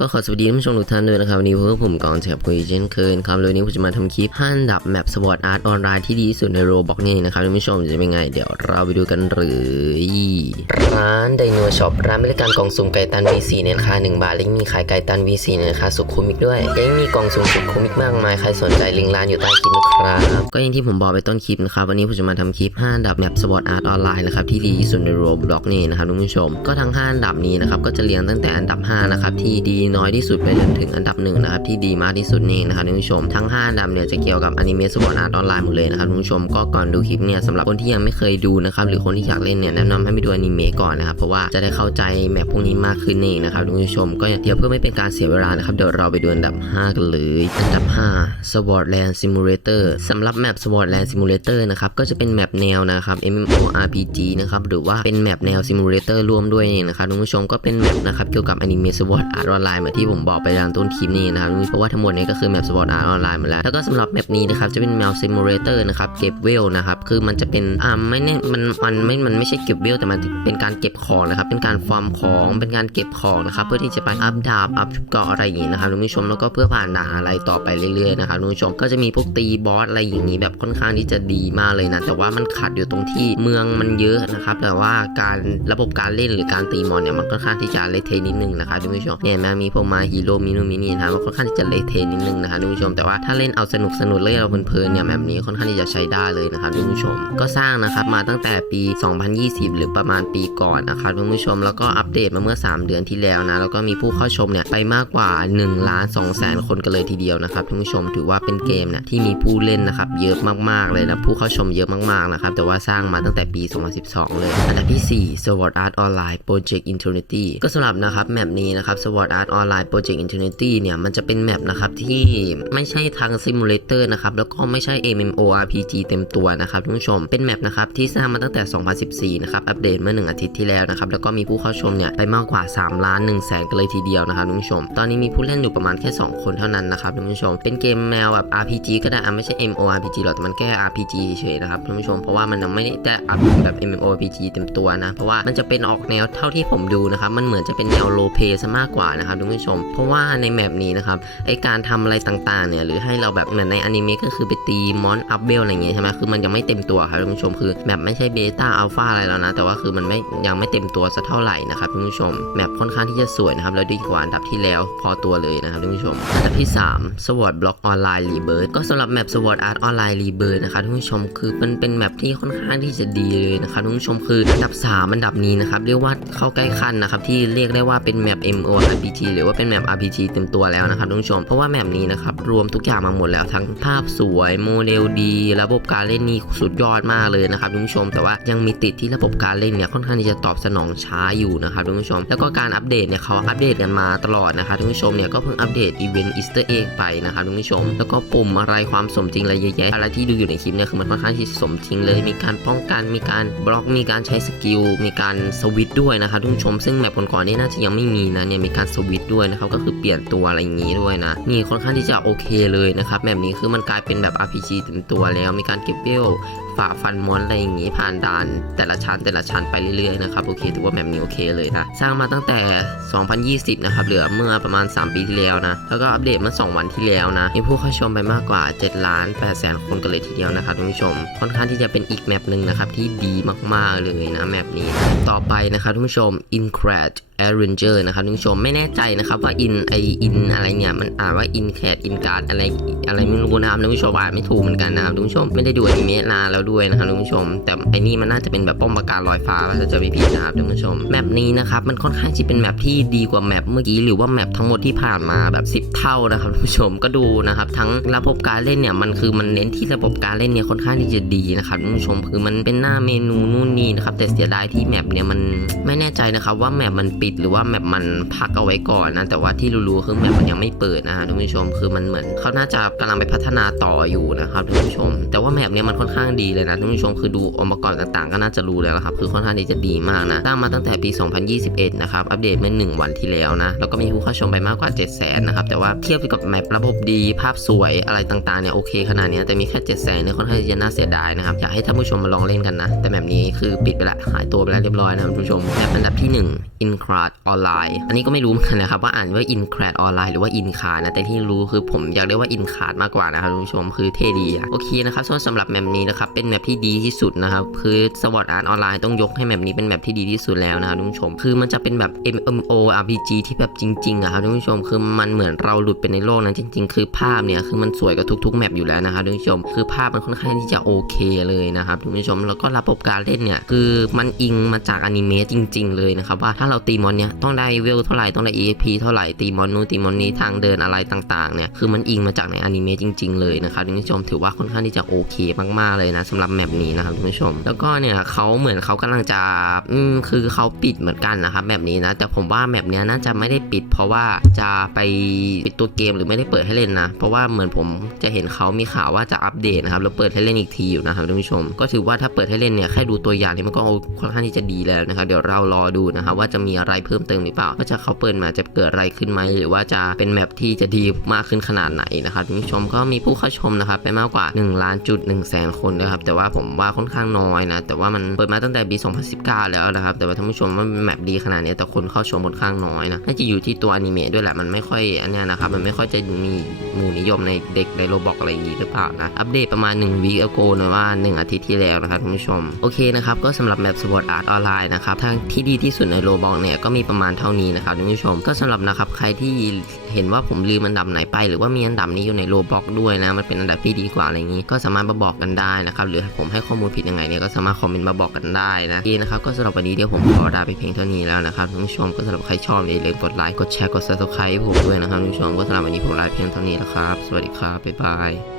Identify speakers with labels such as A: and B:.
A: ก็ขอสวัสดีท่านผู้ชมทุกท่านด้วยนะครับวันนี้พวกผมกองแถบคุยเช่นเคยครับเลยวันนี้ผมจะมาทำคลิป5อันดับแมปสปอร์ตอาร์ตออนไลน์ที่ดีที่สุดในโรบอกนี่นะครับท่านผู้ชมจะเป็นไง เดี๋ยวเราไปดูกันเลยร้านไดโนช็อปร้านบริการกล่องสุ่มไก่ตัน V4 ในราคา 1 บาท และยังมีขายไก่ตัน V4 ในราคาสุขุมอีกด้วยยังมีกล่องสุ่มสุขุมอีกมากมายใครสนใจลิงก์ร้านอยู่ใต้คลิปนะครับก็อย่างที่ผมบอกไปต้นคลิปนะครับวันนี้ผมจะมาทำคลิป5อันดับแมปสปอร์ตอาร์ตออนไลน์นะครับที่ดีที่สุดในโรบอกนี่นะครับท่านผู้ชมก็ทั้ง5อันดับนี้นะครับก็จะเรียงตั้งแต่อันดับ 5 นะครับที่ดีน้อยที่สุดไปจนถึงอันดับหนึ่งนะครับที่ดีมากที่สุดนี่นะครับท่านผู้ชมทั้ง 5 อันดับเนี่ยจะเกี่ยวกับอนิเมะสปอร์ตอาร์ตออนไลน์หมดเลยนะครับท่านผู้ชมก็ก่อนดูคลิปเนี่ยสำหรับคนที่ยังไม่เคยดูนะครับหรือคนที่อยากเล่นเนี่ยแนะนำให้ไปดูอนิเมะก่อนนะครับเพราะว่าจะได้เข้าใจแมปพวกนี้มากขึ้นนี่นะครับท่านผู้ชม ก็เดี๋ยวเพื่อไม่เป็นการเสียเวลานะครับเดี๋ยวเราไปดูอันดับ 5 กันเลยอันดับ 5 Swordland Simulator สำหรับแมป Swordland Simulator นะครับก็จะเป็นแมปแนวนะครับ MMORPG นะครับหรือว่าเป็นแมปแนว Simulator ร่วมด้วยนี่นะครับท่านผู้ชมก็เป็นแมปนะครับเกี่ยวกับอนิเมะ Sword Art เหมือนที่ผมบอกไปตอนต้นคลิปนี่นะครับเพราะว่าทั้งหมดนี้ก็คือแมป Sword Art Online หมดแล้วแล้วก็สำหรับแมปนี้นะครับจะเป็นแมว Simulator นะครับเก็บเวลนะครับคือมันจะเป็นอ่าไม่แน่มันมันไม่มันไม่ใช่เก็บเวลแต่มันเป็นการเก็บของนะครับเป็นการฟาร์มของเป็นการเก็บของนะครับเพื่อที่จะไปอัพดาบอัพเกราะอะไรอย่างนี้นะครับท่านผู้ชมแล้วก็เพื่อผ่านด่านอะไรต่อไปเรื่อยๆนะครับท่านผู้ชมก็จะมีพวกตีบอสอะไรอย่างนี้แบบค่อนข้างที่จะดีมากเลยนะแต่ว่ามันขัดอยู่ตรงที่เมืองมันเยอะนะครับแต่ว่าการระบบการเล่นหรือการตีมอนเนี่ยมันค่อนข้างที่จะเละเทะนิดนึงนะครับท่านผู้ชมเนี่ยแม้มีพวกมาฮีโร่มินูมินี่นะครับมันค่อนข้างที่จะเละเทนิดนึงนะครับท่านผู้ชมแต่ว่าถ้าเล่นเอาสนุกสนุกเล่นเราเพลินๆเนี่ยแบบนี้ค่อนข้างที่จะใช้ได้เลยนะครับท่านผู้ชม ก็สร้างนะครับมาตั้งแต่ปี 2020 หรือประมาณปีก่อนนะครับท่านผู้ชมแล้วก็อัปเดตมาเมื่อ 3 เดือนที่แล้วนะแล้วก็มีผู้เข้าชมเนี่ยไปมากกว่า1ล้าน2แสนคนกันเลยทีเดียวนะครับท่านผู้ชมถือว่าเป็นเกมเนี่ยที่มีผู้เล่นนะครับเยอะมากๆเลยนะผู้เข้าชมเยอะมากๆนะครับแต่ว่าสร้างมาตั้งแต่ปี 2012 เลยอันดับที่ 4 Sword Art Online Project Eternity ก็สำหรับนะครับแมปนี้นะครับ Sword Art Online Project Eternity เนี่ยมันจะเป็นแมปนะครับที่ไม่ใช่ทาง Simulator นะครับแล้วก็ไม่ใช่ MMORPG เต็มตัวนะครับท่านผู้ชมเป็นแมปนะครับที่สร้างมาตั้งแต่ 2014 นะครับอัปเดตเมื่อ 1 อาทิตย์ที่แล้วนะครับแล้วก็มีผู้เข้าชมเนี่ยไปมากกว่า 3 ล้าน1แสนกันเลยทีเดียวนะครับท่านผู้ชม ตอนนี้มีผู้เล่นอยู่ประมาณแค่ 2 คนเท่านั้นนะครับท่านผู้ชม เป็นเกมแนวแบบ RPG ก็ได้ไม่ใช่ MORPG หรอกแต่มันแค่ RPG เฉยๆนะครับท่านผู้ชมเพราะว่ามันไม่ได้แต่อัพแบบ MMORPG เต็มตัวนะเพราะว่ามันจะเป็นออกแนวเท่าที่ผมดูนะครับมันเหมือนจะเป็นแนวโลเปซะมากกว่านะครับผู้ชม เพราะว่าในแมปนี้นะครับไอการทำอะไรต่างๆเนี่ยหรือให้เราแบบเหมือนในอนิเมะก็คือไปตีมอนอัพเบลอะไรเงี้ยใช่ไหมคือมันยังไม่เต็มตัวครับท่านผู้ชมคือแมปไม่ใช่เบต้าอัลฟาอะไรแล้วนะ แต่ว่าคือมันไม่ยังไม่เต็มตัวสักเท่าไหร่นะครับท่านผู้ชมแมปค่อนข้างที่จะสวยนะครับแล้วดีกว่าอันดับที่แล้วพอตัวเลยนะครับท่านผู้ชมอันดับที่ 3 Sword Block Online Rebirth ก็สำหรับแมป Sword Art Online Rebirth นะครับท่านผู้ชมคือมันเป็นแมปที่ค่อนข้างที่จะดีเลยนะครับท่านผู้ชมคืออันดับ 3 อันดับนี้นะครับเรียกว่าเข้าใกล้ขั้นนะครับที่เรียกได้ว่าเป็นแมป MORPG หรือว่าเป็นแมป RPG เต็มตัวแล้วนะครับท่านผู้ชม เพราะว่าแมปนี้นะครับรวมทุกอย่างมาหมดแล้วทั้งภาพสวยโมเดลดี ระบบการเล่นนี่สุดยอดมากเลยนะครับท่านผู้ชม แต่ว่ายังมีติดที่ระบบการเล่นเนี่ยค่อนข้างที่จะตอบสนองช้าอยู่นะครับท่านผู้ชม แล้วก็การอัปเดตเนี่ยเขาอัปเดตกันมาตลอดนะครับท่านผู้ชมเนี่ยก็เพิ่งอัปเดตอีเวนต์อีสเตอร์เอ็กไปนะครับท่านผู้ชม แล้วก็ปุ่มอะไรความสมจริงอะไรเยอะแยะอะไรที่ดูอยู่ในคลิปเนี่ยคือมันค่อนข้างที่สมจริงเลย มีการป้องกันมีการบล็อกมีการใช้สกิลมีการสวิตช์ด้วยนะครับท่านผู้ชมซึ่งแมปก่อนๆนี่น่าจะยังไม่มีนะเนี่ยมีการสวิตช์ด้วยนะครับก็คือเปลี่ยนตัวอะไรอย่างงี้ด้วยนะนี่ค่อนข้างที่จะโอเคเลยนะครับแบบนี้คือมันกลายเป็นแบบ RPG เต็มตัวแล้วมีการเก็บเวลฝ่าฟันมอนอะไรอย่างงี้ผ่านด่าน แต่ละชั้นแต่ละชั้นไปเรื่อยๆนะครับโอเคถือว่าแบบนี้โอเคเลยนะสร้างมาตั้งแต่ 2020 นะครับเหลือเมื่อประมาณ 3 ปีที่แล้วนะแล้วก็อัปเดตเมื่อ 2 วันที่แล้วนะมีผู้เข้าชมไปมากกว่า7ล้าน8แสนคนกันเลยทีเดียวนะครับท่านผู้ชม ค่อนข้างที่จะเป็นอีกแมปหนึ่งนะครับที่ดีมากๆเลยนะแมปนี้ ต่อไปนะครับท่านผู้ชม Incrad g e r นะครับท่านผู้ชมไม่แน่ใจนะครับว่า in ไอ in อะไรเนี่ยมันอ่านว่า in cat in card อะไรอะไรไม่รู้นะครับท่านผู้ชมอ่านไม่ถูกเหมือนกันนะครับท่านผู้ชมไม่ได้ดูอนิเมะนานแล้วด้วยนะครับท่านผู้ชม แต่ไอนี่มันน่าจะเป็นแบบป้อมปราการลอยฟ้าถ้าจะไม่ผิดนะครับท่านผู้ชมแมปนี้นะครับมันค่อนข้างที่เป็นแมปที่ดีกว่าแมปเมื่อกี้หรือว่าแมปทั้งหมดที่ผ่านมาแบบ 10 เท่านะครับท่านผู้ชมก็ดูนะครับทั้งระบบการเล่นเนี่ยมันคือมันเน้นที่ระบบการเล่นเนี่ยค่อนข้างที่จะดีนะครับท่านผู้ชมคือมันเป็นหน้าเมนูนู่นนี่นะครับแต่เสียดายที่แมปเนี่ยมันไม่แน่ใจนะครับว่าแมปมันปิดหรือว่าแมปมันพักเอาไว้ก่อนนะแต่ว่าที่รู้ๆคือแมปมันยังไม่เปิดนะฮะท่านผู้ชมคือมันเหมือนเขาน่าจะกำลังไปพัฒนาต่ออยู่นะครับท่านผู้ชม แต่ว่าแมปเนี่ยมันค่อนข้างดีเลยนะท่านผู้ชมคือดูองค์ประกอบต่างๆ ก็น่าจะรู้แล้วครับคือค่อนข้างที่จะดีมากนะสร้างมาตั้งแต่ปี 2021 นะครับอัปเดตเมื่อ 1 วันที่แล้วนะแล้วก็มีผู้เข้าชมไปมากกว่า 7 0 0 0 0นะครับแต่ว่าเทียบกับแมประบบดีภาพสวยอะไรต่างๆเนี่ยโอเคขนาดนี้แต่มีแค่7 0 0 0 0เนี่ยค่อนข้างจะน่าเสียดายนะครับอยากให้ท่านผู้ชมมาลองเล่นกันนะแต่แบบนี้คือปิดไปละหายตัวไปแล้วเรียบร้อยนะครับท่านผู้ชมแมปอันดับที่ 1 i n c r Incrad Online อันนี้ก็ไม่รู้เหมือนกันนะครับว่าอ่านว่า Incrad Online หรือว่า Incard นะแต่ที่รู้คือผมอยากเรียกว่า Incard มากกว่านะครับคุณผู้ชมคือเท่ดีอะโอเคนะครับส่วนสำหรับแมปนี้นะครับเป็นแมปที่ดีที่สุดนะครับคือ Sword Art Online ต้องยกให้แมปนี้เป็นแมปที่ดีที่สุดแล้วนะครับคุณผู้ชมคือมันจะเป็นแบบ MMO RPG ที่แบบจริงๆอะครับคุณผู้ชมคือมันเหมือนเราหลุดไปในโลกนั้นจริง ๆ คือภาพเนี่ยคือมันสวยกว่าทุกๆแมปอยู่แล้วนะครับคุณผู้ชมคือภาพมันค่อนข้างที่จะโอเคเลยนะครับคุณผู้ชมแล้วก็ระบบการเล่นเนี่ยคือมันอิงมาจากอนิเมะจริง ๆ เลยนะครับว่าถ้าเราตีมอนเนี่ยต้องได้เวลเท่าไหร่ต้องได้ EXP เท่าไหร่ตีมอนนู้นตีมอนนี้ทางเดินอะไรต่างๆเนี่ยคือมันอิงมาจากในอนิเมะจริง ๆ เลยนะครับคุณผู้ชมถือว่าค่อนข้างที่จะโอเคมากๆเลยนะสำหรับแมปนี้นะครับคุณผู้ชม แล้วก็เนี่ยเขาเหมือนเขากำลังจะอืมคือเขาปิดเหมือนกันนะครับแบบนี้นะแต่ผมว่าแมปเนี้ยน่าจะไม่ได้ปิด เพราะว่าจะไปปิดตัวเกมหรือไม่ได้เปิดให้เล่นนะ เพราะว่าเหมือนผมจะเห็นเขามีข่าวว่าจะอัปเดตนะครับแล้วเปิดให้เล่นอีกทีอยู่นะครับท่านผู้ชม ก็ถือว่าถ้าเปิดให้เล่นเนี่ยแค่ดูตัวอย่างนี่มันก็ค่อนข้างที่จะดีแล้วนะครับเดี๋ยวเรารอดูนะครับว่าจะมีอะไรเพิ่มเติมหรือเปล่าว่าจะเขาเปิดมาจะเกิดอะไรขึ้นไหมหรือว่าจะเป็นแมปที่จะดีมากขึ้นขนาดไหนนะครับท่านผู้ชมก็มีผู้เข้าชมนะครับไปมากกว่า1ล้านจุด1แสนคนนะครับแต่ว่าผมว่าค่อนข้างน้อยนะแต่ว่ามันเปิดมาตั้งแต่ปี 2019 แล้วนะครับแต่ว่าท่านผู้ชมว่าแมปดีขนาดนี้แต่คนเข้าชมค่อนข้างน้อยนะน่าจะอยู่ที่ตัวอนิเมะด้วยแหละมันไม่ค่อยอันเนี้ยนะครับมันไม่ค่อยจะมีหมู่นิยมในเด็กในโรบอกอะไรอย่างนี้หรือเปล่านะอัปเดตประมาณ1วีคอโกนะว่า 1 อาทิตย์ที่แล้วนะครับท่านผู้ชมโอเคนะครับก็สำหรับแมปสปอร์ตอาร์ตออนไลน์นะครับทางที่ดีที่สุดในโรบอกเนี่ยก็มีประมาณเท่านี้นะครับท่านผู้ชม ก็สำหรับนะครับใครที่เห็นว่าผมลืมอันดับไหนไป หรือว่ามีอันดับนี้อยู่ในโรบอกด้วยนะมันเป็นอันดับที่ดีกว่าอะไรอย่างนี้ ก็สามารถมาบอกกันได้นะครับหรือผมให้ข้อมูลผิดยังไงเนี่ยก็สามารถคอมเมนต์มาบอกกันได้นะดีนะครับก็สำหรับวันนี้เดี๋ยวผมขอลาไปเพียงเท่านี้แล้วนะครับท่านผู้ชมก็สำหรับใครชอบอย่าลืมกดไลค์กดแชร์กด subscribe ให้ผมด้วยนะครับท่านผู้ชมก็สำหรับวันนี้ผมลาเพียงเท่านี้แล้วครับ สวัสดีครับบ๊ายบาย